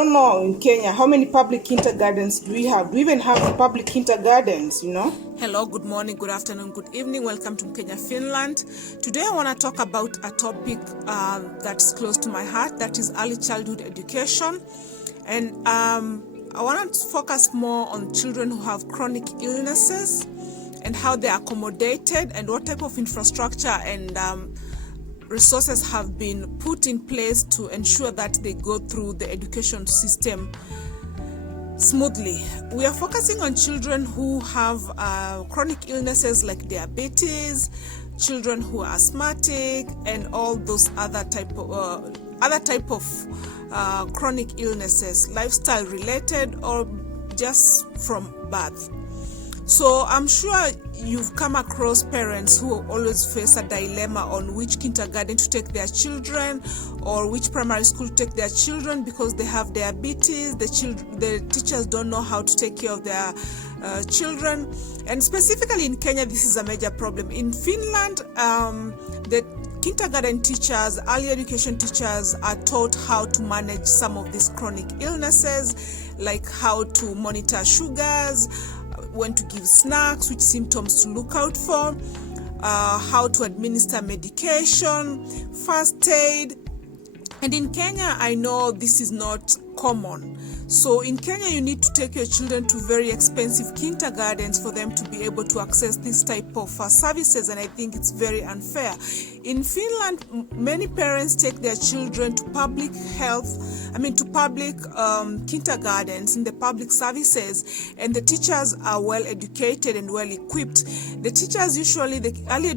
don't know in Kenya, how many public kindergartens do we have? Do we even have public kindergartens, you know? Hello, good morning, good afternoon, good evening. Welcome to Kenya, Finland. Today I want to talk about a topic that's close to my heart, that is early childhood education. And I want to focus more on children who have chronic illnesses and how they are accommodated and what type of infrastructure and resources have been put in place to ensure that they go through the education system smoothly. We are focusing on children who have chronic illnesses like diabetes, children who are asthmatic, and all those other type of chronic illnesses, lifestyle related or just from birth. So I'm sure you've come across parents who always face a dilemma on which kindergarten to take their children or which primary school to take their children because they have diabetes. The teachers don't know how to take care of their children. And specifically in Kenya, this is a major problem. In Finland, the kindergarten teachers, early education teachers are taught how to manage some of these chronic illnesses, like how to monitor sugars, when to give snacks, which symptoms to look out for, how to administer medication, first aid. And in Kenya, I know this is not common. So in Kenya, you need to take your children to very expensive kindergartens for them to be able to access this type of services, and I think it's very unfair. In Finland, many parents take their children to public kindergartens in the public services, and the teachers are well educated and well equipped. The teachers usually, the early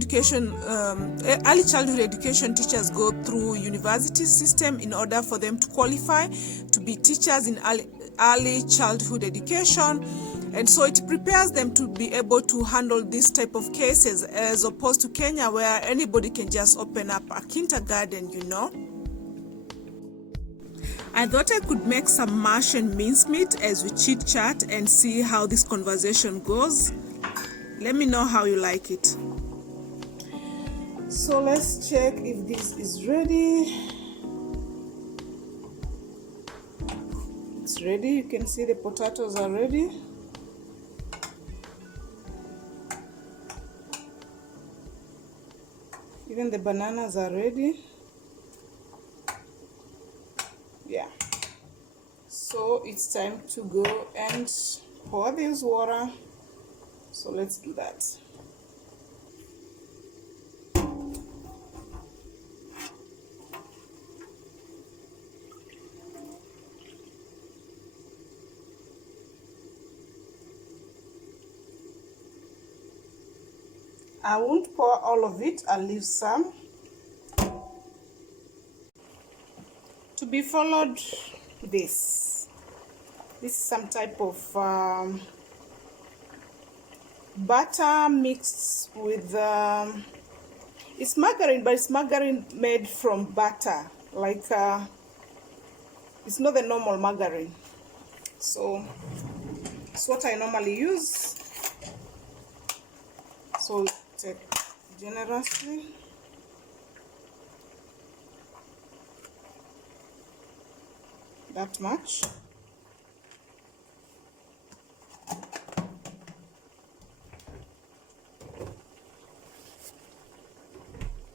childhood education teachers go through university system in order for them to qualify to be teachers in early childhood education, and so it prepares them to be able to handle this type of cases, as opposed to Kenya where anybody can just open up a kindergarten, you know. I thought I could make some mash and mincemeat as we chit chat and see how this conversation goes. Let me know how you like it. So let's check if this is ready. It's ready. You can see the potatoes are ready. Even the bananas are ready. Yeah. So it's time to go and pour this water. So let's do that. I won't pour all of it, I'll leave some. To be followed, this is some type of butter mixed with, it's margarine, but it's margarine made from butter, like it's not the normal margarine. So it's what I normally use. So take generously. That much.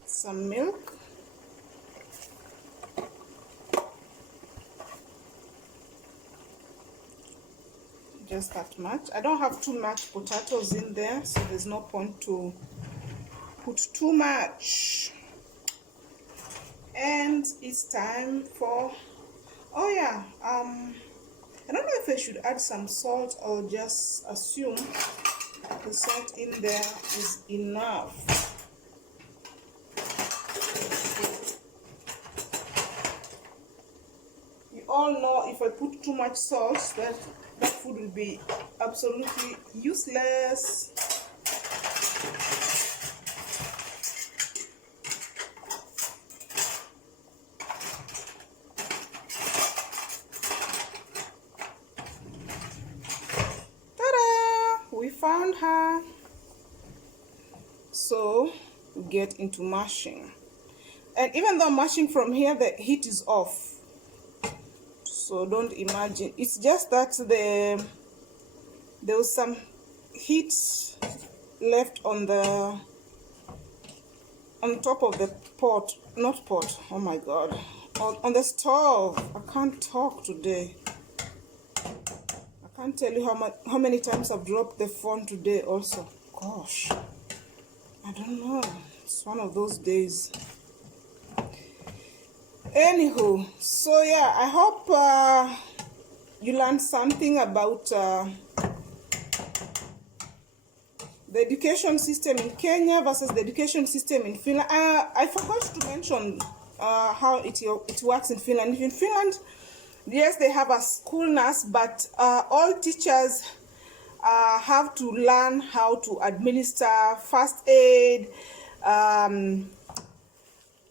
Some milk. Just that much. I don't have too much potatoes in there, so there's no point to put too much. And it's time for, oh yeah, I don't know if I should add some salt or just assume the salt in there is enough. You all know if I put too much salt, that food will be absolutely useless. Ta-da! We found her. So we get into mashing. And even though mashing from here, the heat is off. so don't imagine. It's just that there was some heat left on top of the pot, not pot, oh my god, on the stove. I can't talk today. I can't tell you how many times I've dropped the phone today also. Gosh, I don't know, it's one of those days. Anywho, so yeah, I hope you learned something about the education system in Kenya versus the education system in Finland. I forgot to mention how it works in Finland. In Finland, yes, they have a school nurse, but all teachers have to learn how to administer first aid,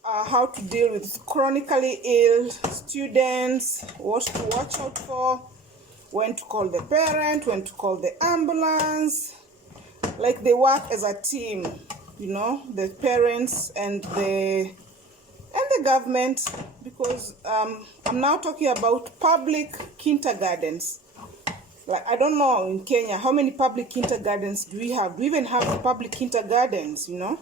how to deal with chronically ill students, what to watch out for, when to call the parent, when to call the ambulance. Like, they work as a team, you know, the parents and the government, because I'm now talking about public kindergartens. Like, I don't know in Kenya how many public kindergartens do we have. Do we even have public kindergartens, you know?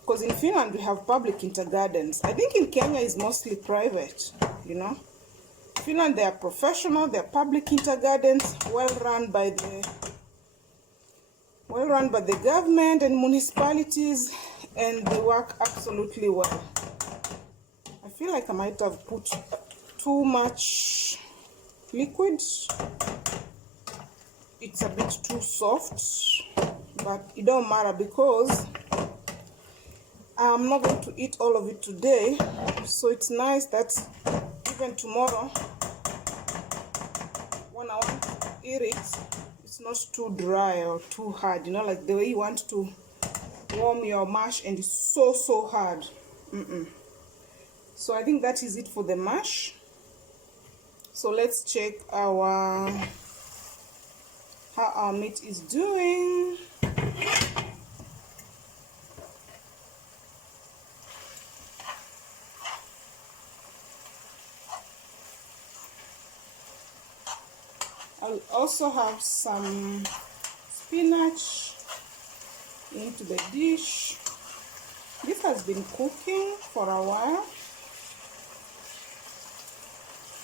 Because in Finland we have public kindergartens. I think in Kenya is mostly private, you know. Finland, they are professional, they are public kindergartens, well run by the government and municipalities, and they work absolutely well. I feel like I might have put too much liquid. It's a bit too soft, but it don't matter because I'm not going to eat all of it today. So it's nice that even tomorrow, when I want to eat it, it's not too dry or too hard, you know, like the way you want to warm your mash and it's so hard. So I think that is it for the mash. So let's check how our meat is doing. I'll also have some spinach into the dish. This has been cooking for a while,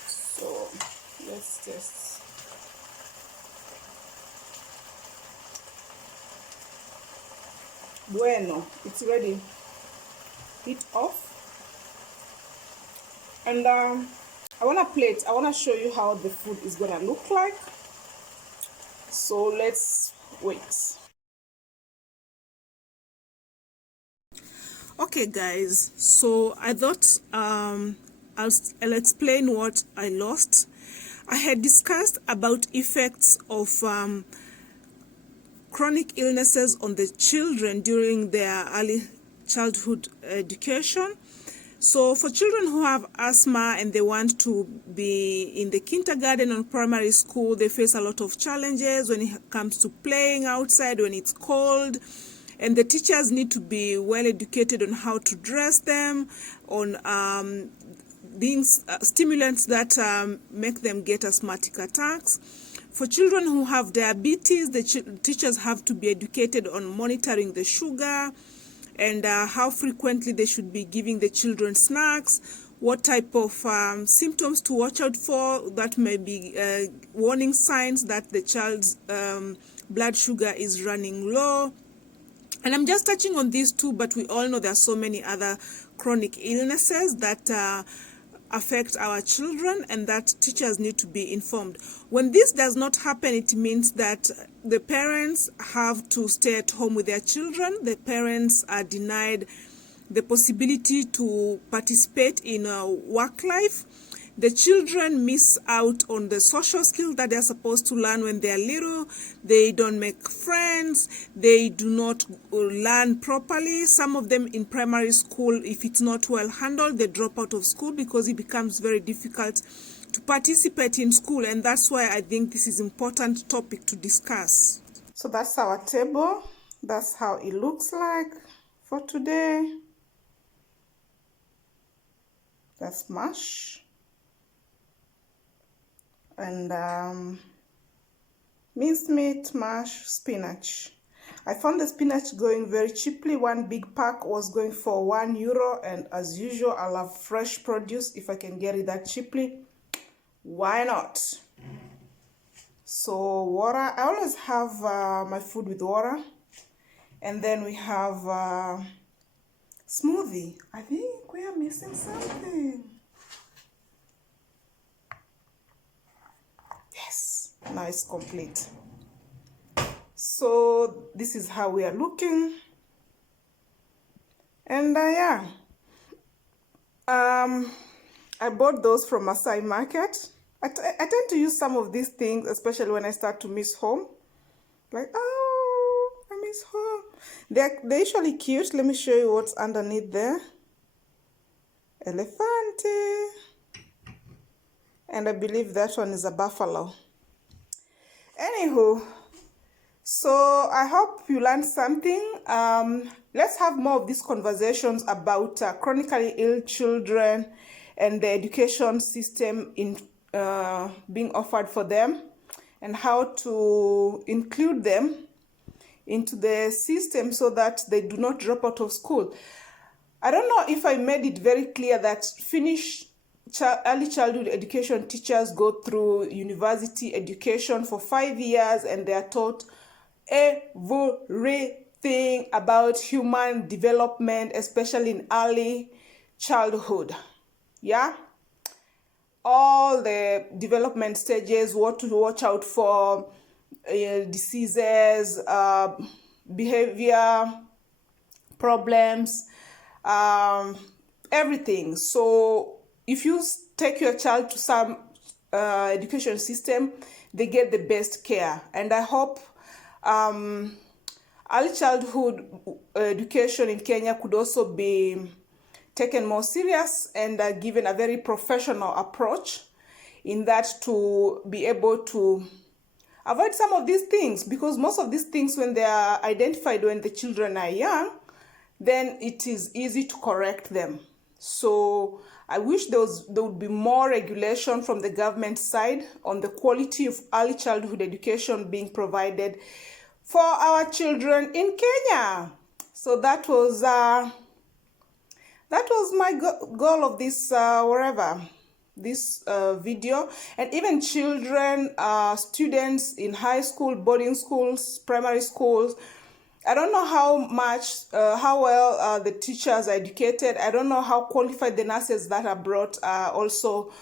so let's test. Bueno, it's ready. Heat off. And I want to plate. I want to show you how the food is gonna look like. So let's wait. Okay guys, so I thought I'll explain what I lost. I had discussed about effects of chronic illnesses on the children during their early childhood education. So for children who have asthma and they want to be in the kindergarten or primary school, they face a lot of challenges when it comes to playing outside when it's cold. And the teachers need to be well educated on how to dress them, on stimulants that make them get asthmatic attacks. For children who have diabetes, the teachers have to be educated on monitoring the sugar and how frequently they should be giving the children snacks, what type of symptoms to watch out for that may be warning signs that the child's blood sugar is running low. And I'm just touching on these two, but we all know there are so many other chronic illnesses that affect our children and that teachers need to be informed. When this does not happen, it means that the parents have to stay at home with their children. The parents are denied the possibility to participate in work life. The children miss out on the social skills that they're supposed to learn when they're little. They don't make friends. They do not learn properly. Some of them in primary school, if it's not well handled, they drop out of school because it becomes very difficult to participate in school. And that's why I think this is an important topic to discuss. So that's our table. That's how it looks like for today. That's mash. and minced meat, mashed spinach. I found the spinach going very cheaply. One big pack was going for €1, and as usual, I love fresh produce. If I can get it that cheaply, why not? So water, I always have my food with water. And then we have smoothie. I think we are missing something. Yes, now it's complete. So this is how we are looking. And yeah, I bought those from Masai Market. I tend to use some of these things, especially when I start to miss home. Like, oh, I miss home. They're usually cute. Let me show you what's underneath there. Elefante. And I believe that one is a buffalo. Anywho, so I hope you learned something. Let's have more of these conversations about chronically ill children and the education system in being offered for them, and how to include them into the system so that they do not drop out of school. I don't know if I made it very clear that Finnish early childhood education teachers go through university education for 5 years, and they are taught everything about human development, especially in early childhood. Yeah, all the development stages, what to watch out for, diseases, behavior problems, everything. So if you take your child to some education system, they get the best care. And I hope early childhood education in Kenya could also be taken more serious and given a very professional approach, in that to be able to avoid some of these things, because most of these things, when they are identified when the children are young, then it is easy to correct them. So I wish there would be more regulation from the government side on the quality of early childhood education being provided for our children in Kenya. So that was my goal of this this video. And even children, students in high school, boarding schools, primary schools, I don't know how well the teachers are educated. I don't know how qualified the nurses that are brought are also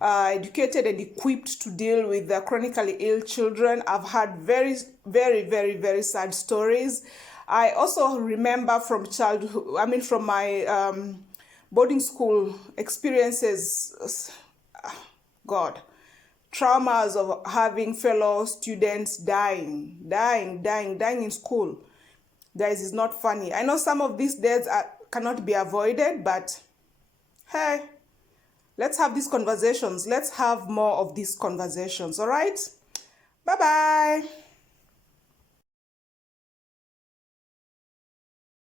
educated and equipped to deal with the chronically ill children. I've had very, very, very, very sad stories. I also remember from childhood, from my boarding school experiences, God, traumas of having fellow students dying in school. Guys, it's not funny. I know some of these deaths cannot be avoided, but hey, let's have these conversations. Let's have more of these conversations, all right? Bye-bye.